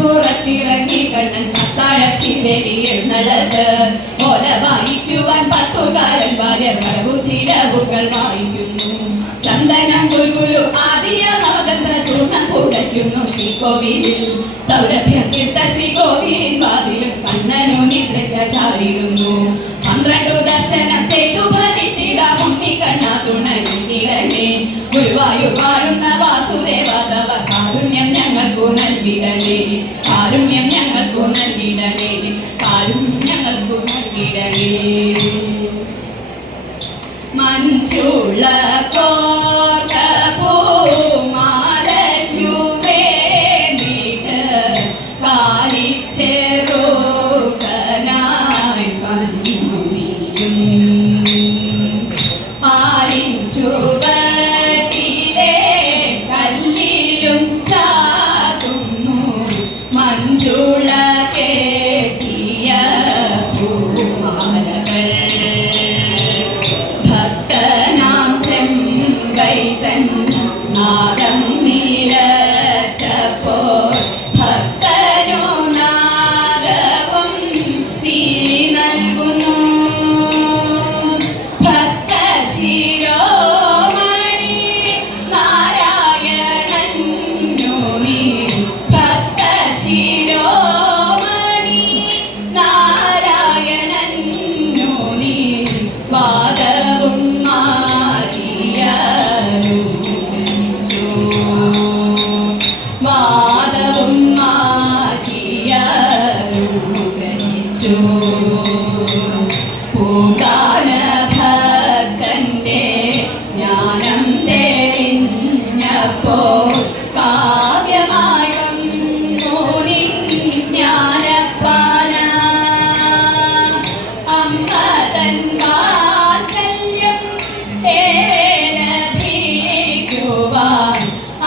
പുറത്തിറങ്ങി കണ്ണൻ അത്താഴ ശിവലി ഓല വായിക്കുവാൻ പത്തുകാരൻ ഭാര്യർ ശീലവുകൾ വായിക്കുന്നു. ചന്ദനം കുൽകുലു ആദ്യ നവതന്ത്ര ചൂർണം ശ്രീ കോവിലിൽ സൗര നൽകിയിടണേ കാരുണ്യം ഞങ്ങൾക്കു നൽകിയിടണേ കാരുണ്യം ഞങ്ങൾക്കു നൽകിയിടണേ മഞ്ചുള്ള Ayúdame.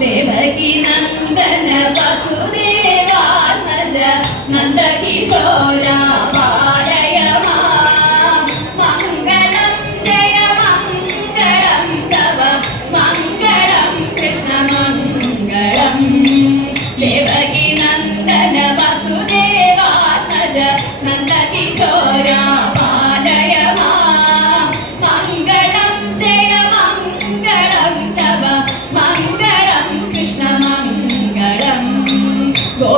దేవకి నందన వసుదేవా నజ నందకిశోరా వార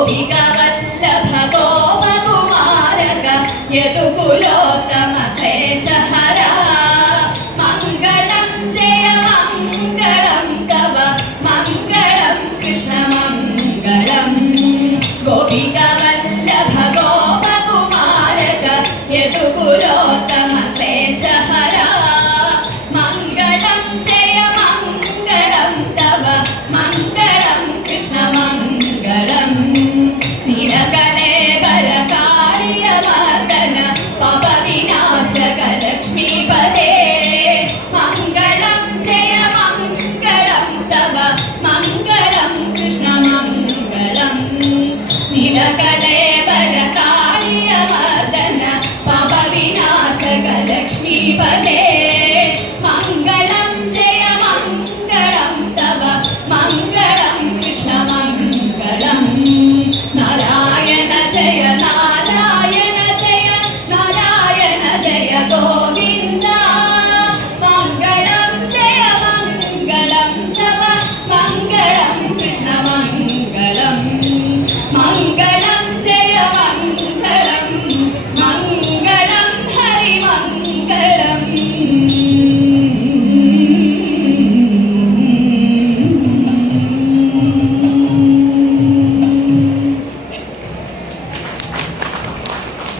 ഗോപിക വല്ലഭ ഗോപകുമാരക Chị.